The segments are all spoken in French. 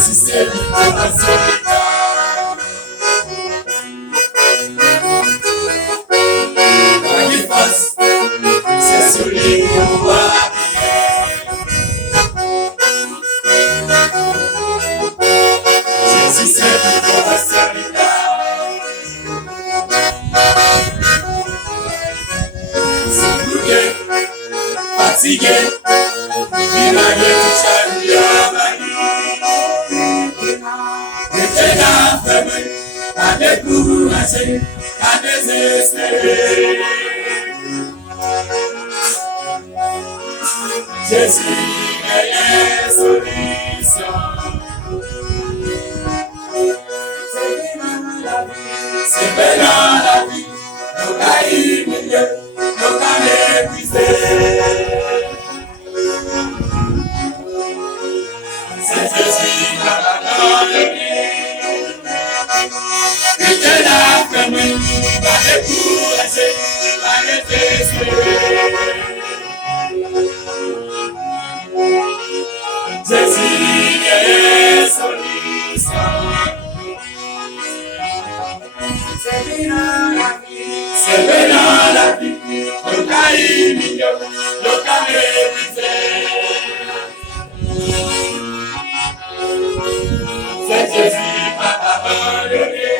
Jésus c'est libération. C'est sur les pouvoirs. Jésus c'est libération. Fatigué, il a été chargé à la nuit. Était là, faible, à décourager, à désespérer. Jésus est la solution. C'est bien dans la vie, nos cas immédiats, nos cas épuisés. C'est Jésus qui m'a donné. Il était là, fermé, pas découragé, pas désespéré. Jésus est solution. C'est bien dans la vie, le cas immédiat, le cas épuisé. C'est Jésus qui m'a abandonné.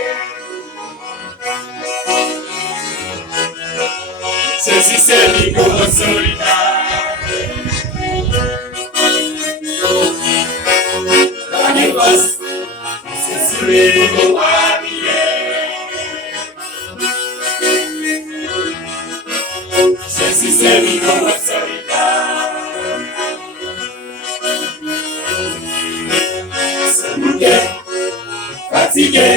Jésus c'est l'icône solitaire. La négoce, c'est sur les pouvoirs habillés. Jésus c'est l'icône solitaire. C'est bouquet, fatigué,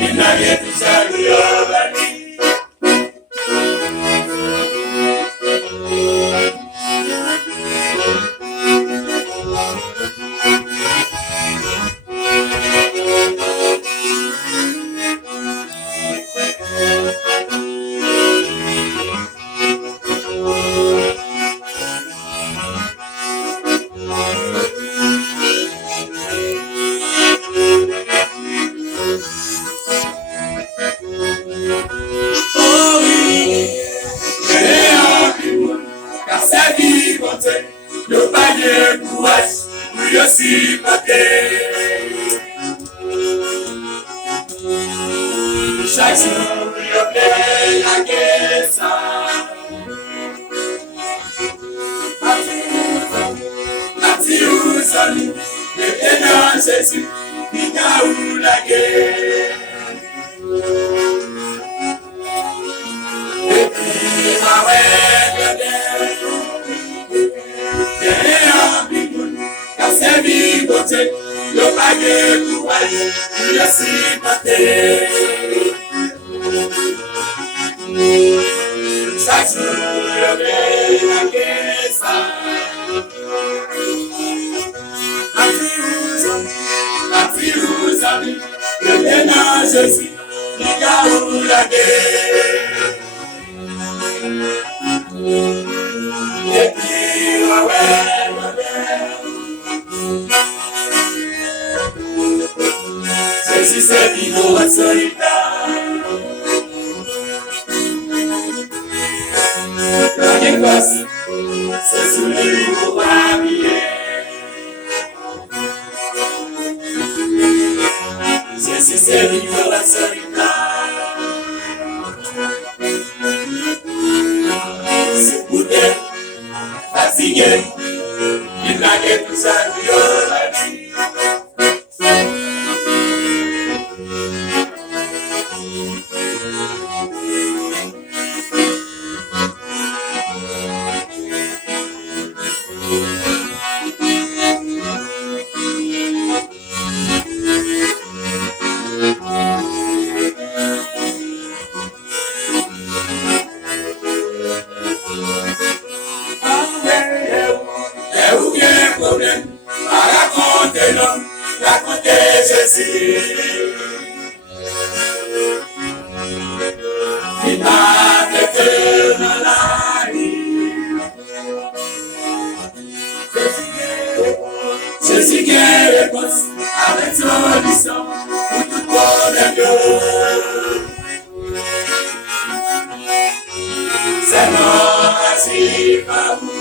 il n'a rien touché à lui au banni. Le panier courage, lui aussi porté. Chaque jour, il fait la guerre. Mathieu, Samy, le ténor Jésus, il a eu la guerre. Et puis, ma le panier courage, lui aussi porté. Chaque jour, le fait la guerre. Mathieu, Samy, le ténor Jésus, il a eu la guerre. Et puis, Jésus c'est l'icône solitaire. La négoce, c'est sous les pouvoirs habillés. Jésus c'est l'icône solitaire. C'est bouquet, fatigué, il n'a qu'à tout ça lui au banni. Racontez Jésus. Il m'a fait dans la vie. Jésus qui réponse avec solution pour tout problème. C'est non assis par vous.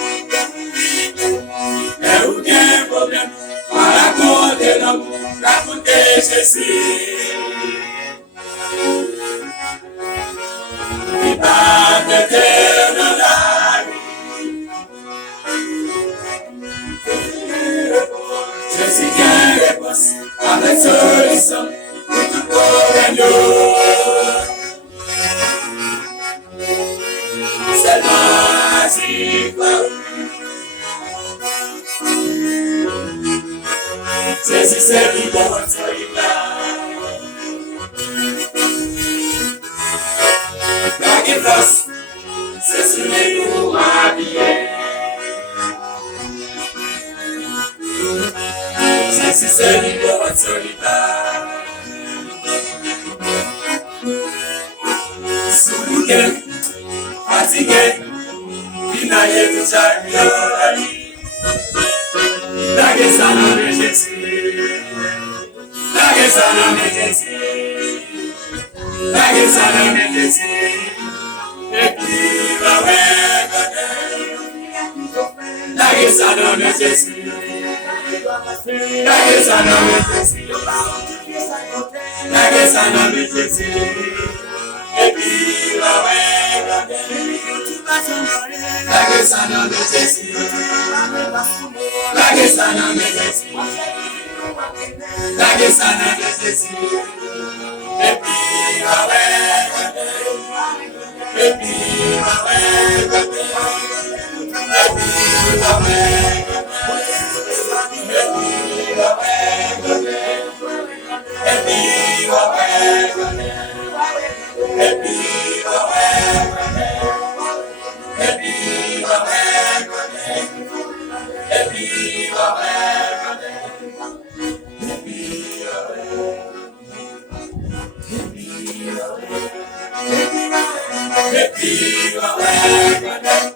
Et aucun problème, par la porte de l'homme, racontez Jésus. Il parle de terre dans la vie. Jésus qui réponse avec solution pour tout problème. C'est non assis par vous. Jésus c'est lui bon soldat. La force, c'est sur les nous habillés. Jésus c'est lui bon soldat. Soulouqué, fatigué, il n'a rien de chagrin. La guerre ça n'a pas Jésus. La guerre ça n'a pas Jésus. La guerre ça n'a pas Jésus. Et puis va la guerre ça n'a pas Jésus. La guerre ça n'a pas Jésus. La guerre ça n'a pas Jésus. Et puis va la guerre ça n'a pas Jésus. La guerre ça n'a pas Jésus. La guerre ça n'a pas Jésus. Et puis et puis Happy